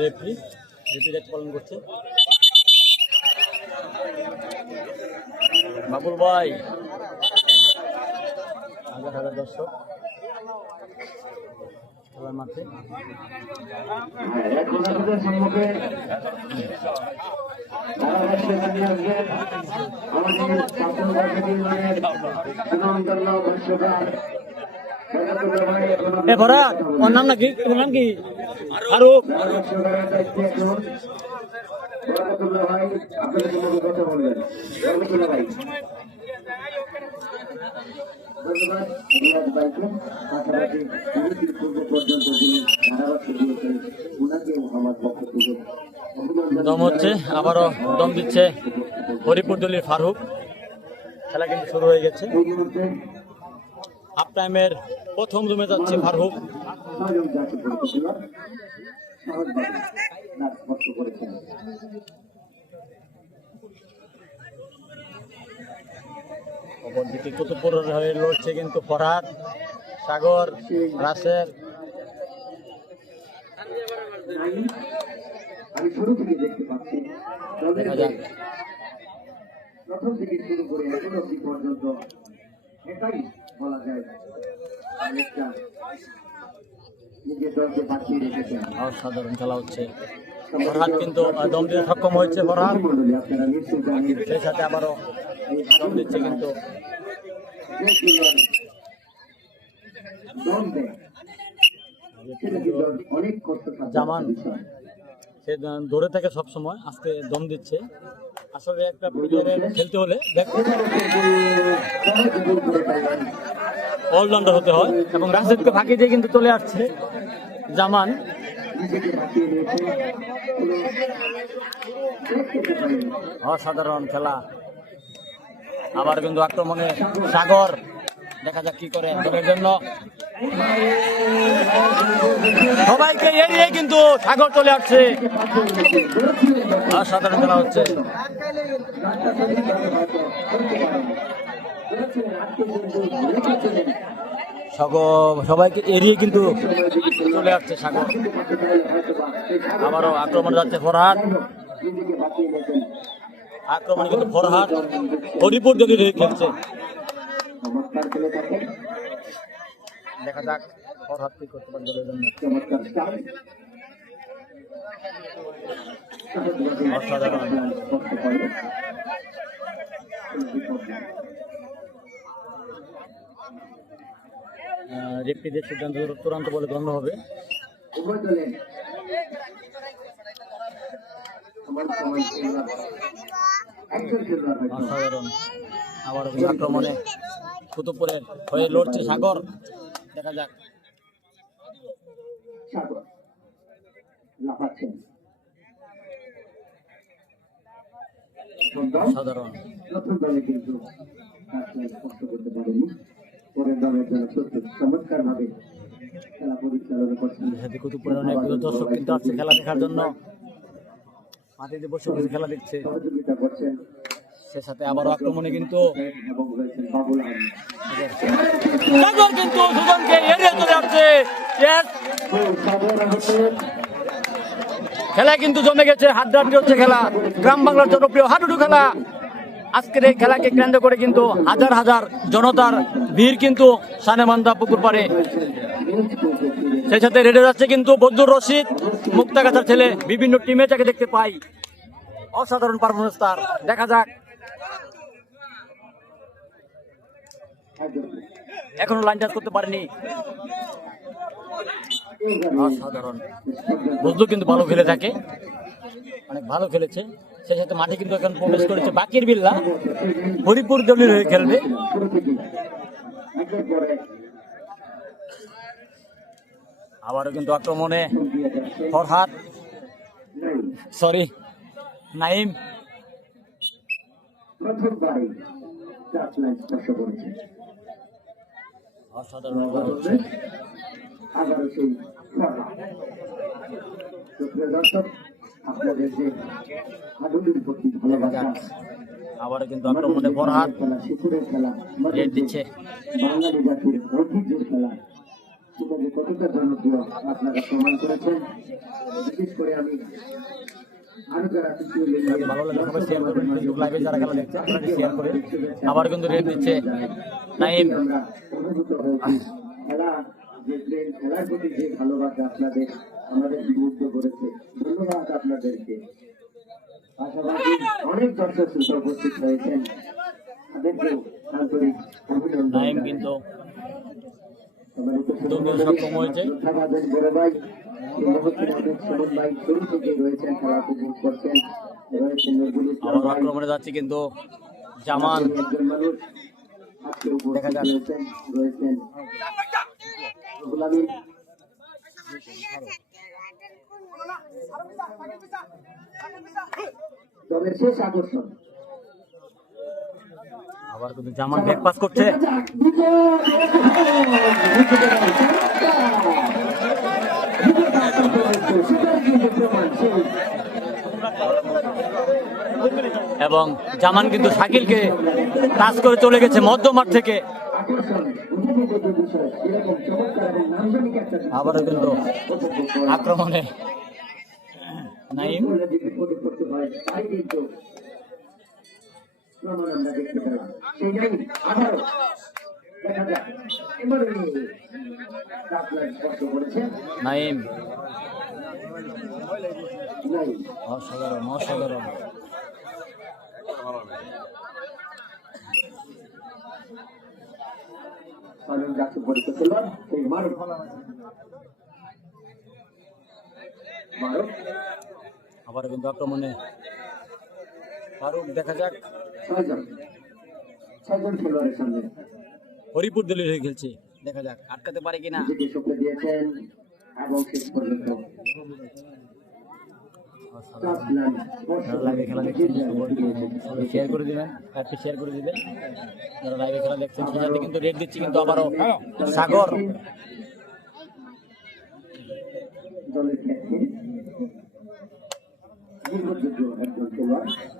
Referee referee দায়িত্ব পালন করছে বাবুল ভাই। হাজার হাজার দর্শক। খেলার মাঠে। আপনাদের সম্মুখে আমাদের শাসন এ ভরা, ওর নাম নাকি? তোমার নাম কি? অভিনন্দন দম হচ্ছে, আবারও দম দিচ্ছে হরিপুর দলির ফারুক। খেলা কিন্তু শুরু হয়ে গেছে। হাফ টাইমের প্রথম রুমে যাচ্ছে ফারুক অপরদিকে কুতুবপুর হয়ে লড়ছে কিন্তু ফরহাদ সাগর রাসেল প্রথম থেকে শুরু করে এখন অব্দি পর্যন্ত এটাই বলা যায় অনেকটা নিজের দলকে বাঁচিয়ে রেখেছেন। অসাধারণ খেলা হচ্ছে। ফরহাদ কিন্তু দম দিতে সক্ষম হয়েছে ফরহাদ। সেই সাথে আবারও দম দিচ্ছে কিন্তু জামান। সে ধরে থাকে সবসময় আজকে দম দিচ্ছে। আসলে একটা প্লেয়ারের খেলতে হলে অলরাউন্ডার হতে হয়। এবং রাশেদকে ফাঁকি দিয়ে কিন্তু চলে আসছে জামান। অসাধারণ খেলা। আবার কিন্তু আক্রমণে সাগর। দেখা যাক কি করে দলের জন্য। সবাইকে এড়িয়ে কিন্তু সাগর চলে আসছে। অসাধারণ খেলা হচ্ছে। সবাইকে এড়িয়ে কিন্তু চলে আসছে সাগর। আবারও আক্রমণ যাচ্ছে নিজেকে আক্রমণ কিন্তু ফরহাদ। হরিপুর যদি খেলছে। দেখা যাক কি করতে পারে দলের জন্য। রেফরিদের সিদ্ধান্ত চূড়ান্ত বলে গণ্য হবে। অসাধারণ। আবার আক্রমণে কুতুবপুরের হয়ে লড়ছে সাগর। দেখা যাক। সাগর লাফাচ্ছেন প্রথম নতুন দলে? কিন্তু স্পষ্ট করতে পারেনি। পরের দলের জন্য সত্যি চমৎকার ভাবে খেলা পরিচালনা করছেন। কুতুবপুরের অনেক দর্শক কিন্তু আসছে খেলা দেখার জন্য। মাটিতে বসে বসে খেলা দেখছে। সহযোগিতা করছেন। সে সাথে আক্রমণে কিন্তু খেলা কিন্তু জমে গেছে, হাড্ডাহাড্ডি হচ্ছে খেলা। গ্রাম বাংলার জনপ্রিয় হাডুডু খেলা। আজকের এই খেলাকে কেন্দ্র করে কিন্তু হাজার হাজার জনতার ভিড় কিন্তু সানেমান্দা পুকুর পাড়ে। সেই সাথে রেডে যাচ্ছে কিন্তু বদ্দুর রশিদ। মুক্তাগাছার ছেলে বিভিন্ন টিমে তাকে দেখতে পাই। অসাধারণ পারফরমেন্স তার। দেখা যাক এখনও লাইন টাচ করতে পারেনি। অসাধারণ। বজলু কিন্তু ভালো খেলে থাকে। অনেক ভালো খেলেছে। সেই সাথে মাঠে কিন্তু এখন প্রবেশ করেছে বাকির বিল্লা। হরিপুর দলের হয়ে খেলবে। আবারও কিন্তু আক্রমণে ফরহাদ। সরি নাইম। স্পর্শ করেছে। অসাধারণ খেলা সেই দর্শক আপনাদের যে হাডুলির প্রতি ভালোবাসা আবার কিন্তু আক্রমণে ফরহাদ খেলা শিশুরের খেলা রেড দিচ্ছে। বাঙালি জাতির ঐতিহ্যের খেলা সেটা যে কতটা জনপ্রিয় আপনারা প্রমাণ করেছেন? বিশেষ করে আমি ভালো লাগে সবাই শেয়ার করবেন ফেসবুক লাইভে যারা খেলা দেখছে আপনারা শেয়ার করে আবার কিন্তু রেড দিচ্ছে নাইম খেলা যে প্রেম খেলার প্রতি যে ভালোবাসা আপনাদের আমাদের বিমুগ্ধ করেছে। ধন্যবাদ আপনাদেরকে। পাশাপাশি অনেক দর্শক শ্রোতা উপস্থিত হয়েছেন তাদেরকেও আন্তরিক অভিনন্দন নাইম কিন্তু সক্ষম হয়েছে। আবার আক্রমণে যাচ্ছে কিন্তু জামান দেখা যাক। দলের শেষ আকর্ষণ। আবার কিন্তু জামান ব্যাক পাস করছে। এবং জামান কিন্তু শাকিলকে টাচ করে চলে গেছে মধ্যমাঠ থেকে। আবারও কিন্তু আক্রমণে নাইম। প্রমাণ আমরা দেখতে পেলাম। সেই নাই আবারও দেখা যাক। এবারে আপনার স্পর্শ করেছেন নাইম। অসাধারণ অসাধারণ। কারণ যাকে পরিচিত খেলোয়াড় সেই মারুফ। মারুফ। আবার কিন্তু আক্রমণে ফারুক দেখা যাক। হরিপুর দলীয় হয়ে খেলছে। দেখা যাক আটকাতে পারে কিনা। শেয়ার করে দিবেন অ্যাপটি শেয়ার করে দিবেন। যারা লাইভে খেলা দেখছেন কিন্তু রেট দিচ্ছি কিন্তু আবারও সাগর। দলের একজন খেলোয়াড়।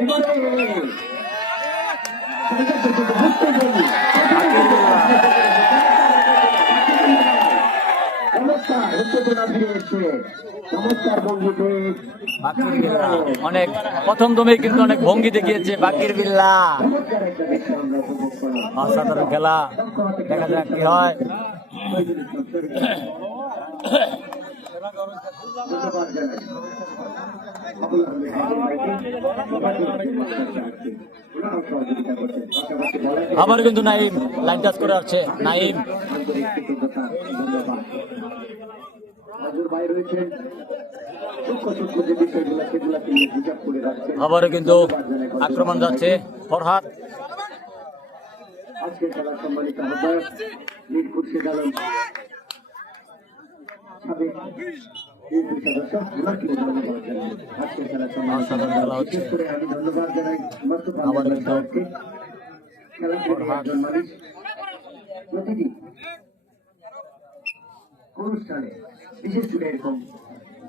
এবারে অনেক, প্রথম দমে কিন্তু অনেক ভঙ্গি দেখিয়েছে বাকির বিল্লা। অসাধারণ খেলা। দেখা যাক কি হয়। আবার কিন্তু নাইম, লাইন টাচ করে আসছে। নাইম। আবারও কিন্তু আক্রমণ যাচ্ছে ফরহাদ। আজকে খেলার সম্মানিত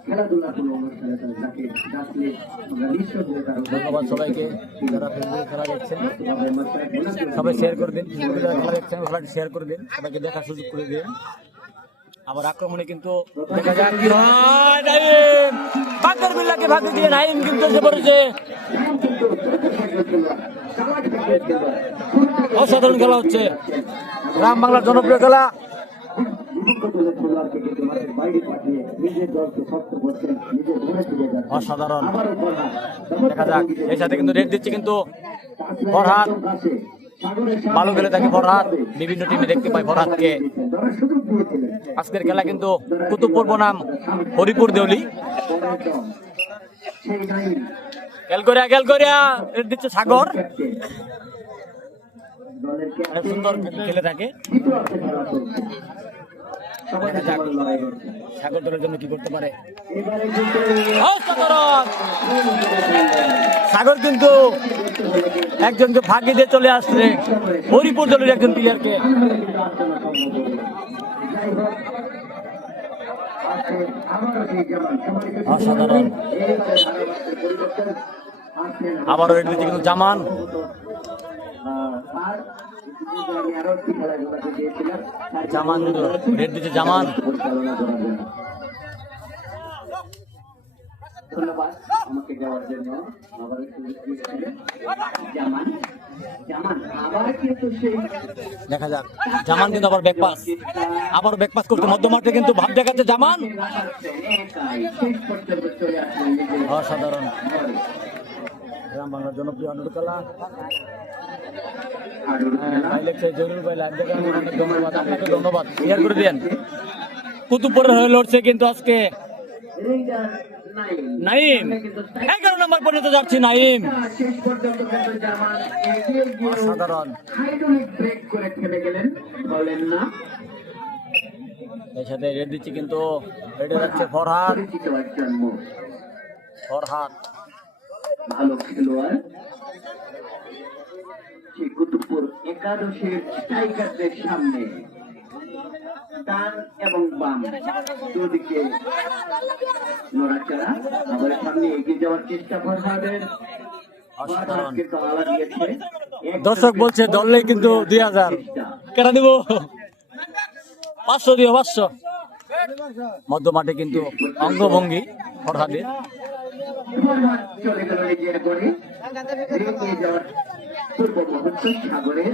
খেলাধুলা ধন্যবাদ সবাইকে খেলা সবাই শেয়ার করে দিন। খেলা দেখছেন খেলাটি শেয়ার করে দিন। সবাইকে দেখার সুযোগ করে দিন। আবার আক্রমণে কিন্তু দিয়ে কিন্তু অসাধারণ খেলা হচ্ছে। গ্রাম বাংলার জনপ্রিয় খেলা। অসাধারণ। দেখা যাক এই সাথে কিন্তু রেট দিচ্ছে কিন্তু ফরহাদ। ভালো খেলে থাকে ফরহাদ বিভিন্ন টিমে দেখতে পাই ফরহাদকে আজকের খেলা কিন্তু কুতুবপুর বনাম হরিপুর দেউলি। খেল করিয়া খেল দিচ্ছে সাগর। সুন্দর খেলে থাকে। সাগর দলের জন্য কি করতে পারে। সাগর কিন্তু একজনকে ফাঁকি দিয়ে চলে আসছে। হরিপুর দলের একজন প্লেয়ারকে অসাধারণ। আবারও দিচ্ছে কিন্তু জামান। জামান রেড দিচ্ছে জামান। ধন্যবাদ আমাকে জন্য। আবার জামান দেখা যাক। জামান কিন্তু ভাব দেখাচ্ছে জামান। অসাধারণ। গ্রাম বাংলার জনপ্রিয় অনুর ধন্যবাদ। ধন্যবাদ। শেয়ার করে হয়ে লড়ছে কিন্তু আজকে। নাইম। কিন্তু এগারো নম্বর পর্যন্ত যাচ্ছে নাইম। হাইড্রোলিক ব্রেক করে থেমে গেলেন বলেন না এর সাথে রেড দিচ্ছে কিন্তু রেডে যাচ্ছে ফরহাদ। ফরহাদ। ভালো খেলোয়াড়। কুতুবপুর একাদশের স্ট্রাইকারদের সামনে। ডান এবং বাম দুদিকে নড়াচড়া। আবার সামনে এগিয়ে যাওয়ার চেষ্টা ফরহাদের অসাধারণ কিন্তু আলা দিয়েছে। এক দর্শক বলছে দললেই কিন্তু দুই হাজার। কেন দিব। পাঁচশো দিও পাঁচশো। মধ্য মাঠে কিন্তু অঙ্গভঙ্গি ফরহাদের সাগরের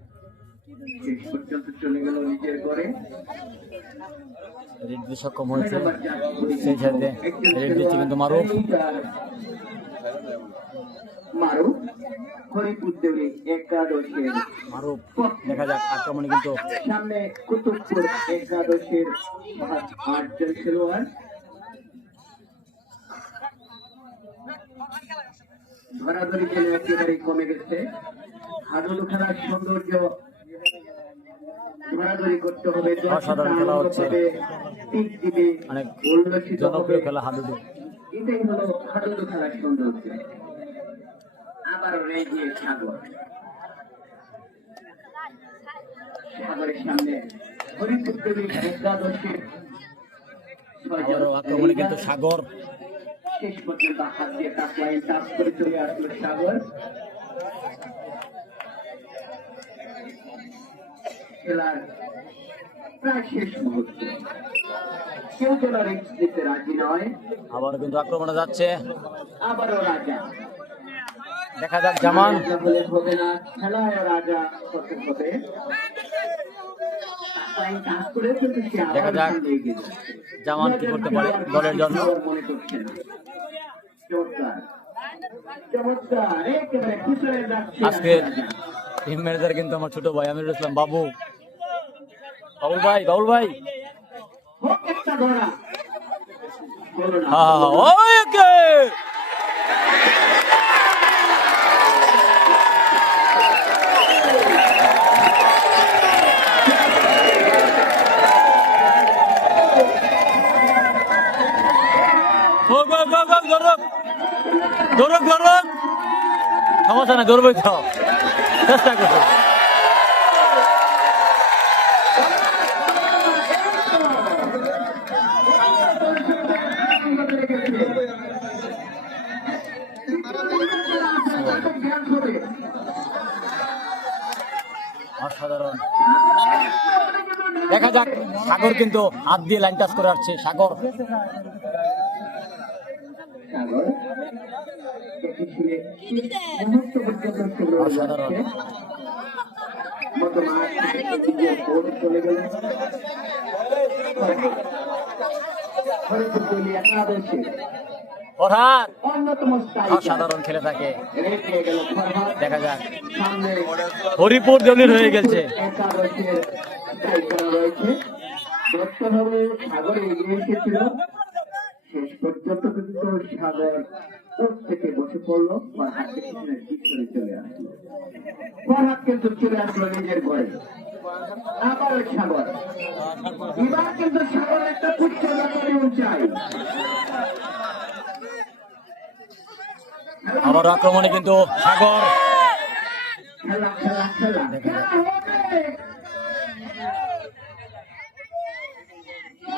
শেষ পর্যন্ত চলে গেল নিজের ঘরে রেড সক্ষম হয়েছে। সেই সাথে রেড দিচ্ছে কিন্তু মারুফ। মারু হরিপুর একাদশের মারুফ দেখা যাক আক্রমণে কিন্তু সামনে কুতুবপুর একাদশের আটজন খেলোয়াড়। ধরাধরি যেন একেবারে কমে গেছে। হাডুডু খেলার সৌন্দর্য ধরাধরি করতে হবে অসাধারণ খেলা হচ্ছে। অনেক জনপ্রিয় খেলা হাডুডু। এটাই হলো হাডুডু খেলার সৌন্দর্য। আবারও রেগিয়ে সাগর। সাগরের সামনে হরিপুর দেবী একাদশের আবারও আক্রমণে কিন্তু সাগর। শেষ পর্যন্ত হাত দিয়ে টাক লাইন টাচ করে চলে আসলো সাগর। খেলার প্রায় শেষ মুহূর্ত। কেউ যেন রিক্স দিতে রাজি নয়। আবার কিন্তু আক্রমণে যাচ্ছে। আবারও রাজা। দেখা যাক জামান। হবে না খেলায় রাজা হতে হবে। দেখা যাক। জামান কি করতে পারে দলের জন্য। আজকে টিম ম্যানেজার কিন্তু আমার ছোট ভাই আমিরুল ইসলাম বাবু। বাবুল ভাই বাবুল ভাই। না হ্যাঁ হ্যাঁ ওকে ধরক ধরক সমস্যা নাই ধরবই তো চেষ্টা করছ অসাধারণ দেখা যাক সাগর কিন্তু হাত দিয়ে লাইন টাচ করে আসছে, সাগর। অসাধারণ। অসাধারণ খেলে থাকে। দেখা যাক। হরিপুর দলিল হয়ে গেছে। দেখতে সাগর এগিয়ে এসেছিল। শেষ পর্যন্ত কিন্তু সাগর থেকে বসে পড়ল। ফরহাদ পিছনের পিছনে চলে আসলো। ফরহাদ কিন্তু চলে আসলো নিজের ঘরে। আবার সাগর। এবার কিন্তু সাগর একটা ব্যাপারে আবার আক্রমণে কিন্তু সাগর। খেলা খেলা খেলা খেলা হবে সাগর শেষ পর্যন্ত কিন্তু ধরা হলো না সাগর কিন্তু নিজের উপর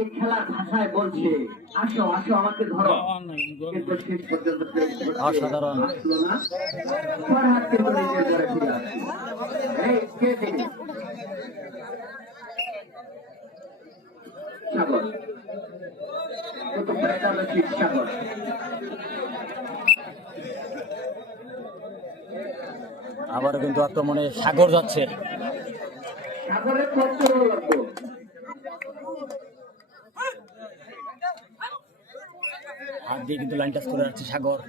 সে খেলার ভাষায় বলছে আসো আসো আমাকে ধরো। কিন্তু শেষ পর্যন্ত অসাধারণ। আসলো না ফরহাদ কিন্তু নিজের ঘরে ফিরে এই কে তিনি সাগর। কুতুবপুর একাদশীর সাগর। আবারও কিন্তু আক্রমণে সাগর যাচ্ছে। সাগরের কত দিয়ে কিন্তু লাইন টাচ করে যাচ্ছে সাগর।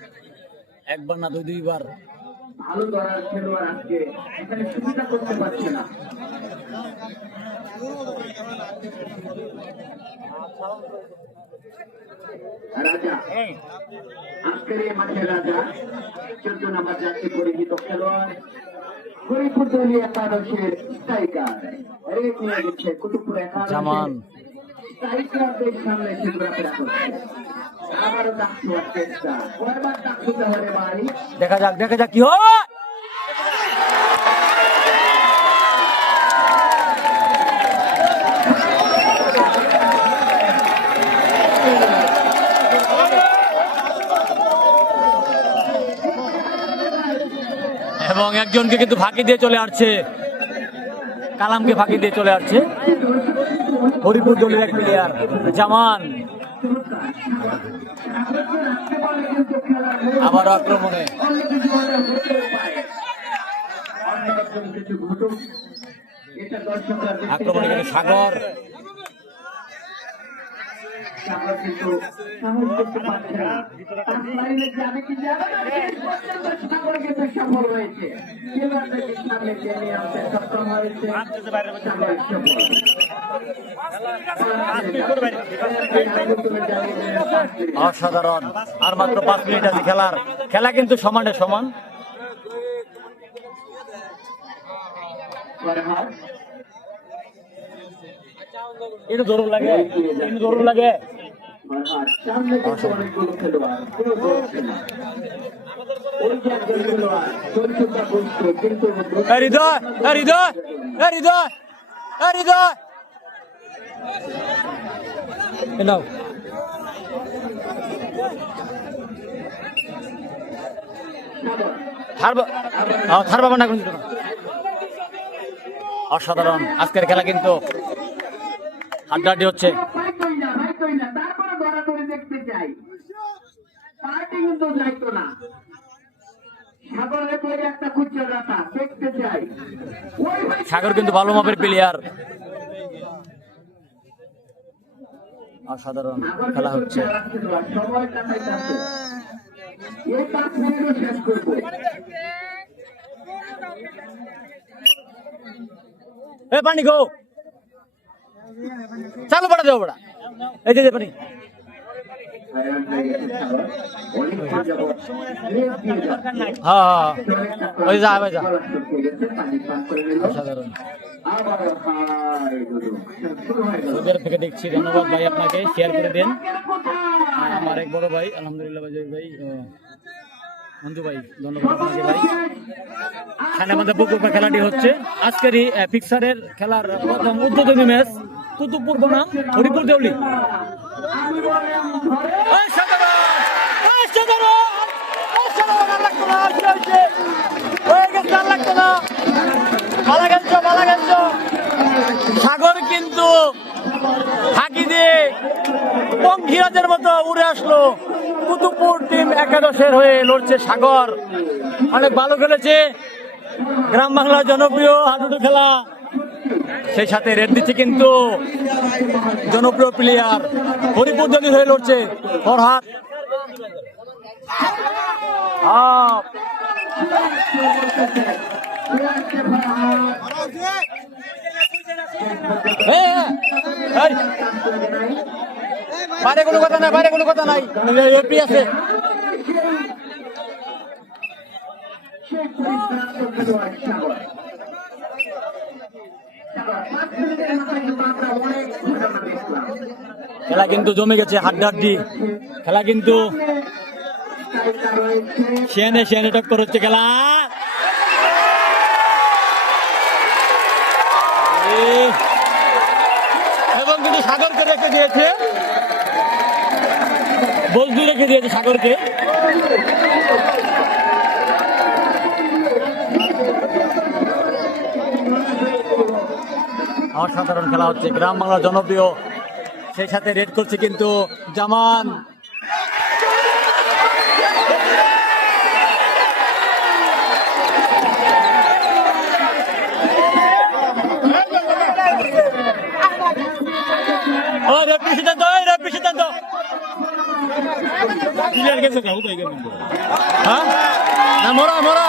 একবার না দুই দুইবার। ভালো ধরার খেলোয়াড় আজকে। এখানে সুবিধা করতে পারছে না। রাজা। আজকের এই মাঠের রাজা চোদ্দ নম্বর জাতি পরিচিত খেলোয়াড় হরিপুর দলীয় একাদশের স্ট্রাইকার। রেট নিয়ে কুতুবপুর জামান। স্ট্রাইকারদের সামনে করছে। দেখা যাক দেখা যাক কি এবং একজনকে কিন্তু ফাঁকি দিয়ে চলে আসছে। কালামকে ফাঁকি দিয়ে চলে আসছে। হরিপুর দলের এক প্লেয়ার জামান। আবার আক্রমণে। আক্রমণে সাগর। সাগর কিন্তু সাহস করতে পারছে না। তার লাইনে যাবে কি যাবে না, শেষ পর্যন্ত সাগর কিন্তু সফল হয়েছে। খেলোয়াড়দেরকে সামনে টেনে আনতে সক্ষম হয়েছে। অসাধারণ আর মাত্র পাঁচ মিনিট আছে খেলার খেলা কিন্তু সমানে সমান কিন্তু জরুর লাগে জরুর লাগে অনেকগুলো খেলোয়াড়, কেউ দৌড়ছে না। ওই যে একজন খেলোয়াড়, চরিত্রটা বুঝছে, কিন্তু হৃদয় হৃদয় হৃদয় হৃদয়। নাও। থার বা- আহ, থার বাবা না কিন্তু অসাধারণ আজকের খেলা কিন্তু হাড্ডাহাড্ডি হচ্ছে। দৌড়াদৌড়ি দেখতে চাই। পার্টি কিন্তু যাইতো না। সাগরের তৈরি একটা খুচরা ডাটা, দেখতে চাই। সাগর কিন্তু ভালো মাপের প্লেয়ার অসাধারণ খেলা হচ্ছে। এই পাঁচ মিনিটও শেষ করব। এ পানি গো চালু পড়া এই যে যে পানি হায়রান হয়ে। হ্যাঁ হ্যাঁ। ওই যা, ওই যা। দেখছি ধন্যবাদ ভাই আপনাকে। শেয়ার করে দেন। আমার এক বড় ভাই আলহামদুলিল্লাহ ভাই ভাই মঞ্জু ভাই ধন্যবাদ আপনাকে ভাই। এখানে আমাদের বুকুপা খেলাটি হচ্ছে। আজকেরই এই পিক্সারের খেলার প্রথম উদ্বোধনী ম্যাচ। কুতুবপুর বনাম হরিপুর দেউলি। সাগর কিন্তু ফাঁকি দিয়ে পঙ্খিরাজের মতো উড়ে আসলো। কুতুবপুর টিম একাদশের হয়ে লড়ছে সাগর। অনেক ভালো খেলেছে। গ্রাম বাংলার জনপ্রিয় হাডুডু খেলা। সেই সাথে রেড দিচ্ছে কিন্তু জনপ্রিয় প্লেয়ার হরিপুর দলি হয়ে লড়ছে ফরহাদ বাইরে কোনো কথা নাই বাইরে কোনো কথা নাই এপি আছে খেলা কিন্তু জমে গেছে হাড্ডাহাড্ডি। খেলা কিন্তু সেনে সেনে টক্কর হচ্ছে খেলা। এবং কিন্তু সাগরকে রেখে দিয়েছে। বলদু রেখে দিয়েছে সাগরকে। অসাধারণ খেলা হচ্ছে। গ্রাম বাংলার জনপ্রিয়। সেই সাথে রেড করছে কিন্তু জামান। ও রেফরি সিদ্ধান্ত ওই রেফরি সিদ্ধান্ত ক্লিয়ার গেছে কাউ তাই গেছে হ্যাঁ না মরা মরা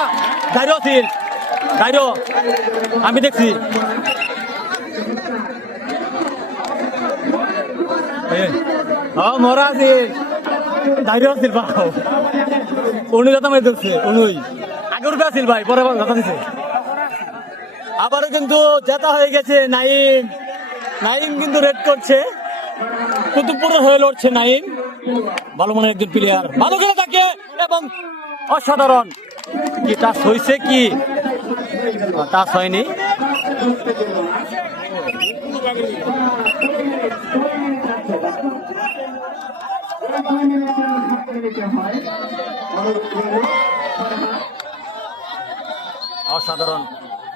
দাইরো আছিল দাইরো আমি দেখছি এ, হ মরা ভাই, পরে আবারও কিন্তু জেতা হয়ে গেছে নাইম। নাইম কিন্তু রেড করছে। কুতুবপুর হয়ে লড়ছে নাইম। ভালো মনে একজন প্লেয়ার ভালো খেলে থাকে এবং অসাধারণ। কি, টাচ হয়েছে কি? টাচ হয়নি। অসাধারণ।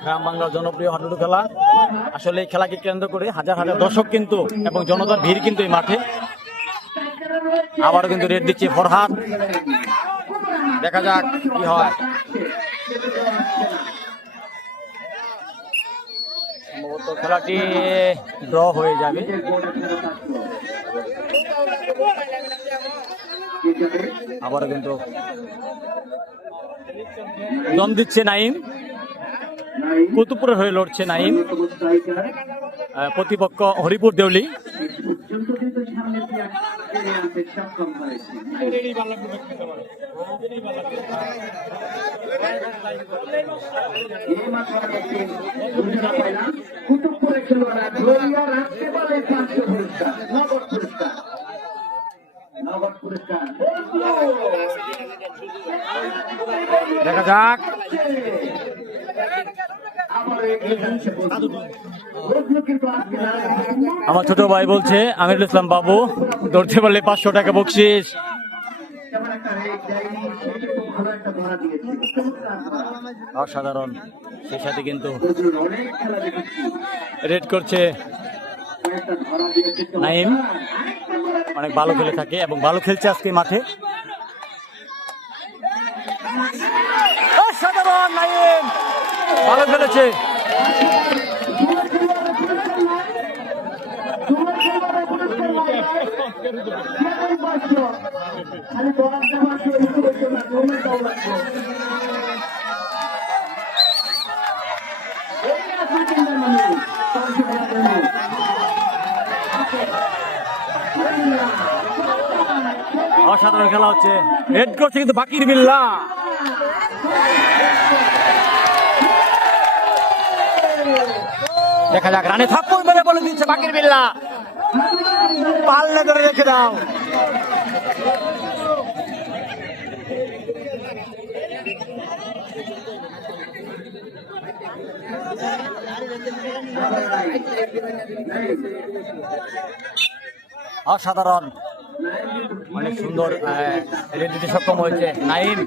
গ্রাম বাংলার জনপ্রিয় হাডুডু খেলা। আসলে এই খেলাকে কেন্দ্র করে হাজার হাজার দর্শক কিন্তু এবং জনতার ভিড় কিন্তু এই মাঠে। আবারও কিন্তু রেড দিচ্ছে ফরহাদ। দেখা যাক কি হয়। খেলাটি ড্র হয়ে যাবে। আবারও কিন্তু দম দিচ্ছে নাইম কুতুবপুরে হয়ে লড়ছে নাইম প্রতিপক্ষ হরিপুর দেউলি। রাখতে পারে পাঁচশো পুরস্কার নগদ পুরস্কার নগদ পুরস্কার দেখা যাক। আমার ছোট ভাই বলছে আমিরুল ইসলাম বাবু ধরতে পারলে পাঁচশো টাকা বকশিস। অসাধারণ। সেই সাথে কিন্তু রেড করছে। নাইম অনেক ভালো খেলে থাকে এবং ভালো খেলছে আজকে মাঠে। নাইম ভালো খেলেছে। সাধারণ খেলা হচ্ছে। হেড করছে কিন্তু বাকির বিল্লা। দেখা যাক, রানে থাকুন মেরে বলে দিচ্ছে বাকির বিল্লা। পাল্লে ধরে রেখে দাও। অসাধারণ। অনেক সুন্দর রেড দিতে সক্ষম হয়েছে। নাইম।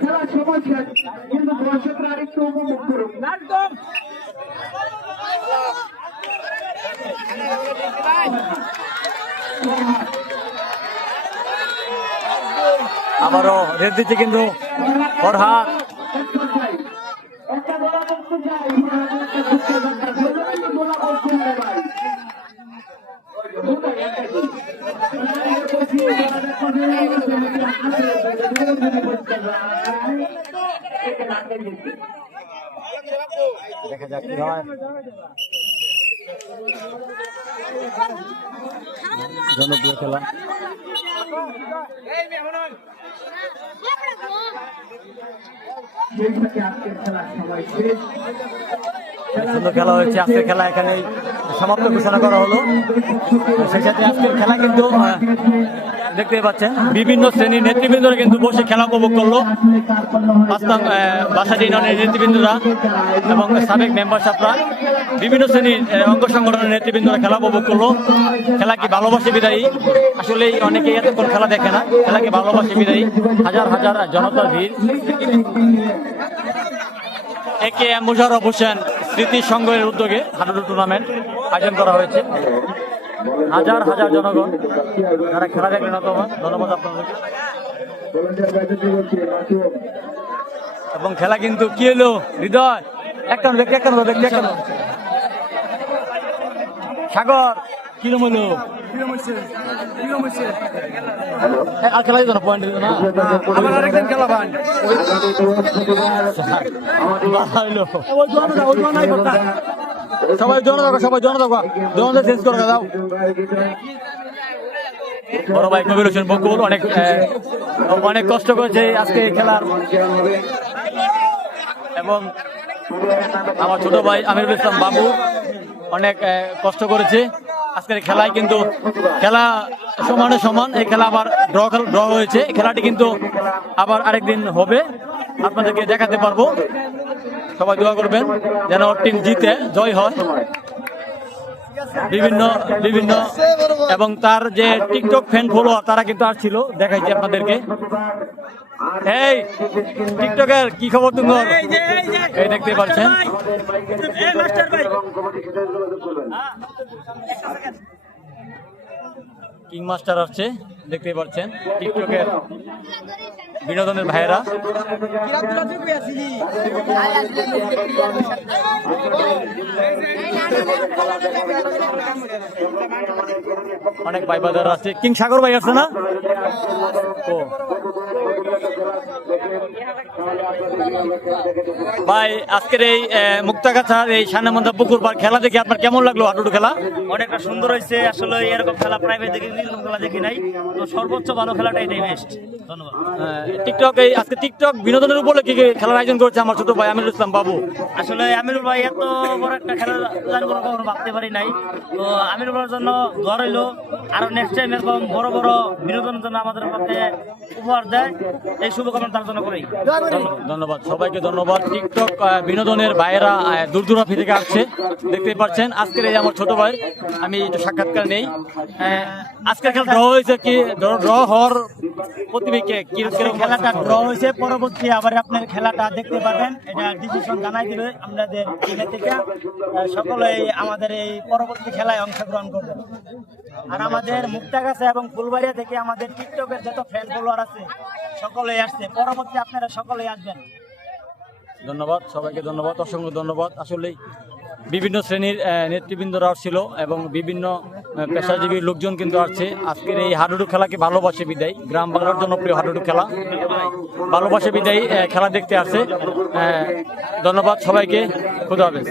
খেলার সময় কিন্তু দর্শকরা আরেকটু উপভোগ করুন আবারও রেড দিচ্ছে কিন্তু ফরহাদ একটা গোলা বলতে চাই একটা ঘুরতে দরকার বলবেন গোলা বলতে ভাই দেখা যাক কি হয় জনপ্রিয় খেলা আজকের খেলার সময় শেষ সুন্দর খেলা হয়েছে, আজকের খেলা এখানেই সমাপ্ত ঘোষণা করা হলো। সেই সাথে আজকের খেলা কিন্তু দেখতে পাচ্ছেন, বিভিন্ন শ্রেণির নেতৃবৃন্দরা কিন্তু বসে খেলা উপভোগ করল। বাসাটি ইউনিয়নের নেতৃবৃন্দরা এবং সাবেক মেম্বারশিপরা বিভিন্ন শ্রেণির অঙ্গ সংগঠনের নেতৃবৃন্দরা খেলা উপভোগ করল। খেলাকে ভালোবাসে বিদায়ী? আসলে অনেকেই এতক্ষণ খেলা দেখে না। খেলাকে ভালোবাসে বিদায়ী? হাজার হাজার জনতার ভিড়। A K M Musharraf Hossain স্মৃতি সংগ্রহের উদ্যোগে হাডুডু টুর্নামেন্ট আয়োজন করা হয়েছে। হাজার হাজার জনগণ, যারা খেলা দেখলেন অথবা ধন্যবাদ আপনাদেরকে। এবং খেলা কিন্তু কি এলো হৃদয়। একটা ব্যক্তি একটা ব্যক্তি একটা সাগর কিরম হলো? আর খেলা দিত না পয়েন্ট দিত না আবার আরেকদিন খেলা পান ওই জন দাও ওই জন নাই করতা সবাই জন দাও সবাই জন দাও জন চেঞ্জ করে দাও বড় ভাই কবির হোসেন বকুল অনেক অনেক কষ্ট করেছে আজকে এই খেলার এবং আমার ছোট ভাই আমিরুল ইসলাম বাবু অনেক কষ্ট করেছে। আজকের খেলায় কিন্তু খেলা সমানে সমান, এই খেলা আবার ড্র ড্র হয়েছে। খেলাটি কিন্তু আবার আরেকদিন হবে। আপনাদেরকে দেখাতে পারব। সবাই দোয়া করবেন যেন টিম জিতে, জয় হয়। বিভিন্ন বিভিন্ন এবং তার যে টিকটক ফ্যান ফলোয়ার তারা কিন্তু আসছিল। দেখাইছি আপনাদেরকে। এই টিকটকের কি খবর তোমার এই দেখতে পাচ্ছেন। কিং মাস্টার আসছে দেখতে পাচ্ছেন টিকটকের। বিনোদনের ভাইয়েরা। অনেক ভাই বাজার আছে। কিং সাগর ভাই আছে না? ও। ভাই আজকের এই মুক্তাগাছার এই সানামন্দা পুকুর পার খেলা দেখে আপনার কেমন লাগল হাডুডু খেলা? অনেকটা সুন্দর হয়েছে। আসলে এরকম খেলা প্রাইভেট দেখি খেলা দেখি নাই। তো সর্বোচ্চ ভালো খেলাটা এটাই বেস্ট ধন্যবাদ। আহ, টিকটক এই আজকে টিকটক বিনোদনের উপরে কি কি খেলার আয়োজন করেছে আমার ছোট ভাই আমিরুল ইসলাম বাবু? আসলে আমিরুল ভাই এত বড় একটা খেলা কোনো কখনো ভাবতে পারি নাই। তো আমিরুল ভাইয়ের জন্য দোয়া রইল আরও নেক্সট টাইম এরকম বড় বড় বিনোদনের জন্য আমাদের পক্ষে উপহার দেয়। এই শুভকামনা তার জন্য করি। ধন্যবাদ। সবাইকে ধন্যবাদ। টিকটক বিনোদনের ভাইয়েরা দূর দূরান্তি থেকে আসছে। দেখতেই পাচ্ছেন আজকের এই আমার ছোট ভাই আমি একটু সাক্ষাৎকার নেই। আহ, আজকের খেলা ড্র হয়েছে কি? ড্র হওয়ার প্রতিবিকে খেলাটা ড্র হয়েছে পরবর্তী আবার আপনার খেলাটা দেখতে পাবেন। এটা ডিসিশন জানাই টিমে থেকে। সকলেই আমাদের এই পরবর্তী খেলায় অংশগ্রহণ করবে। আর আমাদের মুক্তাগাছা এবং ফুলবাড়িয়া থেকে আমাদের টিকটকের যত ফ্যান ফলোয়ার আছে সকলেই আসছে। পরবর্তী আপনারা সকলেই আসবেন। ধন্যবাদ সবাইকে ধন্যবাদ অসংখ্য ধন্যবাদ। আসলেই বিভিন্ন শ্রেণির নেতৃবৃন্দরা আসছিল এবং বিভিন্ন পেশাজীবীর পেশাজীবী লোকজন কিন্তু আসছে। আজকের এই হাডুডু খেলাকে ভালোবাসে বিদায়? গ্রাম বাংলার জনপ্রিয় হাডুডু খেলা। ভালোবাসে বিদায় খেলা দেখতে আসে ধন্যবাদ সবাইকে। খুদা হাফেজ।